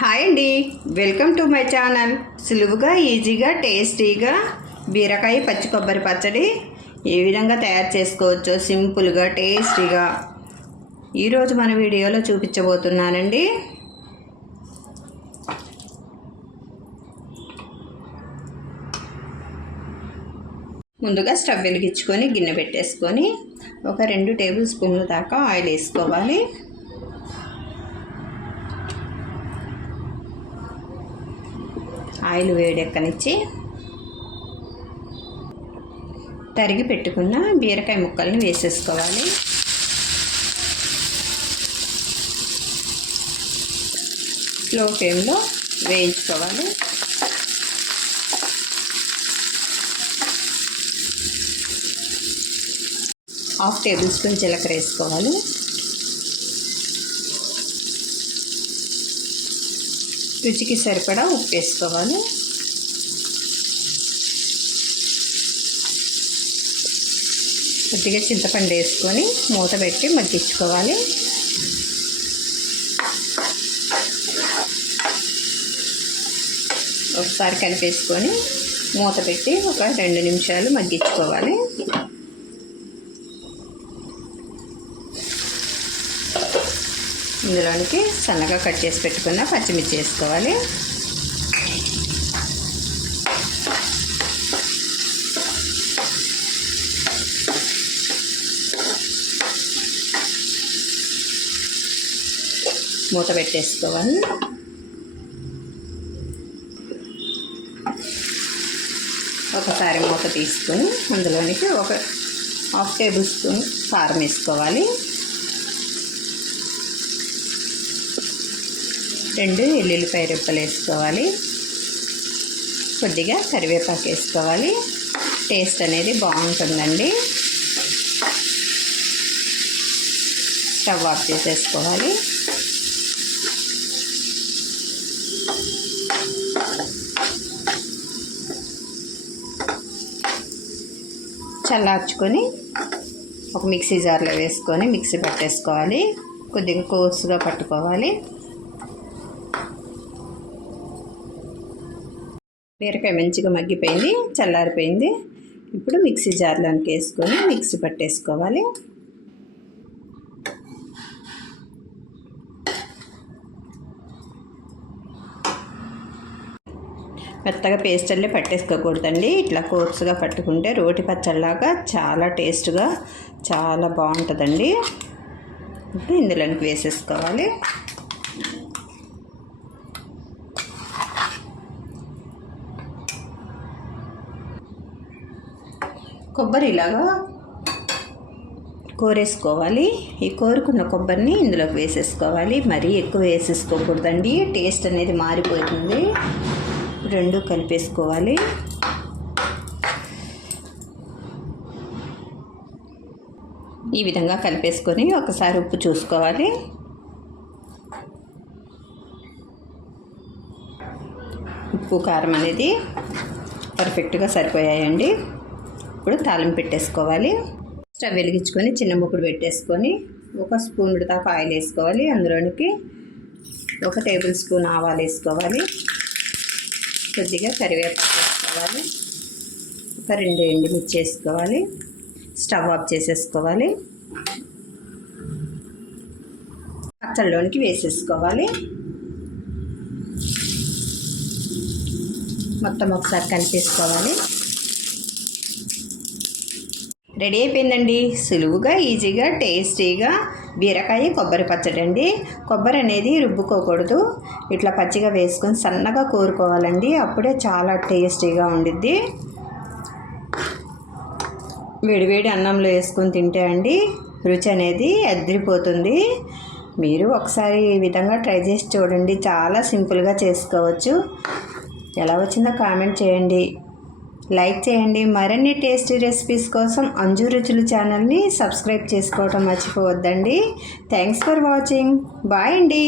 Hi అండి. Welcome to my channel. సులువుగా ఈజీగా టేస్టీగా బీరకాయ పచ్చి కొబ్బరి పచ్చడి ఏ విధంగా తయారు చేసుకోవచ్చో సింపుల్గా టేస్టీగా ఈరోజు మన వీడియోలో చూపించబోతున్నానండి. ముందుగా స్టవ్ వెలిగించుకొని గిన్నె పెట్టేసుకొని ఒక రెండు టేబుల్ స్పూన్ల దాకా ఆయిల్ వేసుకోవాలి. ఆయిల్ వేడెక్కనిచ్చి తరిగి పెట్టుకున్న బీరకాయ ముక్కల్ని వేసేసుకోవాలి. స్లో ఫ్లేమ్లో వేయించుకోవాలి. హాఫ్ టేబుల్ స్పూన్ జీలకర్ర వేసుకోవాలి. రుచికి సరిపడా ఉప్పు వేసుకోవాలి. కొద్దిగా చింతపండు వేసుకొని మూత పెట్టి మగ్గించుకోవాలి. ఒకసారి కలిపేసుకొని మూత పెట్టి ఒక రెండు నిమిషాలు మగ్గించుకోవాలి. ఇందులోనికి సన్నగా కట్ చేసి పెట్టుకున్న పచ్చిమిర్చి వేసుకోవాలి. మూత పెట్టేసుకోవాలి. ఒకసారి మూత తీసుకొని అందులోనికి ఒక హాఫ్ టేబుల్ స్పూన్ కారం వేసుకోవాలి. రెండు ఎల్లుల్లిపాయ రెప్పలు వేసుకోవాలి. కొద్దిగా కరివేపాకు వేసుకోవాలి. టేస్ట్ అనేది బాగుంటుందండి. స్టవ్ ఆఫ్ చేసేసుకోవాలి. చల్లార్చుకొని ఒక మిక్సీ జార్లో వేసుకొని మిక్సీ పట్టేసుకోవాలి. కొద్దిగా కోర్సుగా పట్టుకోవాలి. బీరకాయ మంచిగా మగ్గిపోయింది చల్లారిపోయింది. ఇప్పుడు మిక్సీ జార్లోనికి వేసుకొని మిక్సీ పట్టేసుకోవాలి. మెత్తగా పేస్ట్ అల్లే పట్టేసుకోకూడదండి. ఇట్లా కోర్సుగా పట్టుకుంటే రోటి పచ్చళ్ళలాగా చాలా టేస్ట్గా చాలా బాగుంటుందండి. ఇప్పుడు ఇందులోనికి వేసేసుకోవాలి. కొబ్బరి ఇలాగా కోరేసుకోవాలి. ఈ కోరుకున్న కొబ్బరిని ఇందులోకి వేసేసుకోవాలి. మరీ ఎక్కువ వేసేసుకోకూడదండి. టేస్ట్ అనేది మారిపోతుంది. రెండు కలిపేసుకోవాలి. ఈ విధంగా కలిపేసుకొని ఒకసారి ఉప్పు చూసుకోవాలి. ఉప్పు కారం అనేది పర్ఫెక్ట్గా సరిపోయాయండి. ఇప్పుడు తాలింపు పెట్టేసుకోవాలి. స్టవ్ వెలిగించుకొని చిన్న ముక్కుడు పెట్టేసుకొని ఒక స్పూన్ దాకా ఆయిల్ వేసుకోవాలి. అందులోనికి ఒక టేబుల్ స్పూన్ ఆవాలు వేసుకోవాలి. కొద్దిగా కరివేపాకు వేసుకోవాలి. ఒక రెండు ఎండుమిర్చి వేసుకోవాలి. స్టవ్ ఆఫ్ చేసేసుకోవాలి. పచ్చళ్ళలోనికి వేసేసుకోవాలి. మొత్తం ఒకసారి కలిపేసుకోవాలి. రెడీ అయిపోయిందండి. సులువుగా ఈజీగా టేస్టీగా బీరకాయ కొబ్బరి పచ్చడి అండి. కొబ్బరి అనేది రుబ్బుకోకూడదు. ఇట్లా పచ్చిగా వేసుకొని సన్నగా కోరుకోవాలండి. అప్పుడే చాలా టేస్టీగా ఉండిద్ది. వేడివేడి అన్నంలో వేసుకొని తింటే అండి రుచి అనేది అదిరిపోతుంది మీరు ఒకసారి ఈ విధంగా ట్రై చేసి చూడండి. చాలా సింపుల్గా చేసుకోవచ్చు. ఎలా వచ్చిందో కామెంట్ చేయండి. లైక్ చేయండి. మరిన్ని టేస్టీ రెసిపీస్ కోసం అంజు రుచులు ఛానల్ని సబ్స్క్రైబ్ చేసుకోవటం మర్చిపోవద్దండి. Thanks for watching. బాయ్ అండి.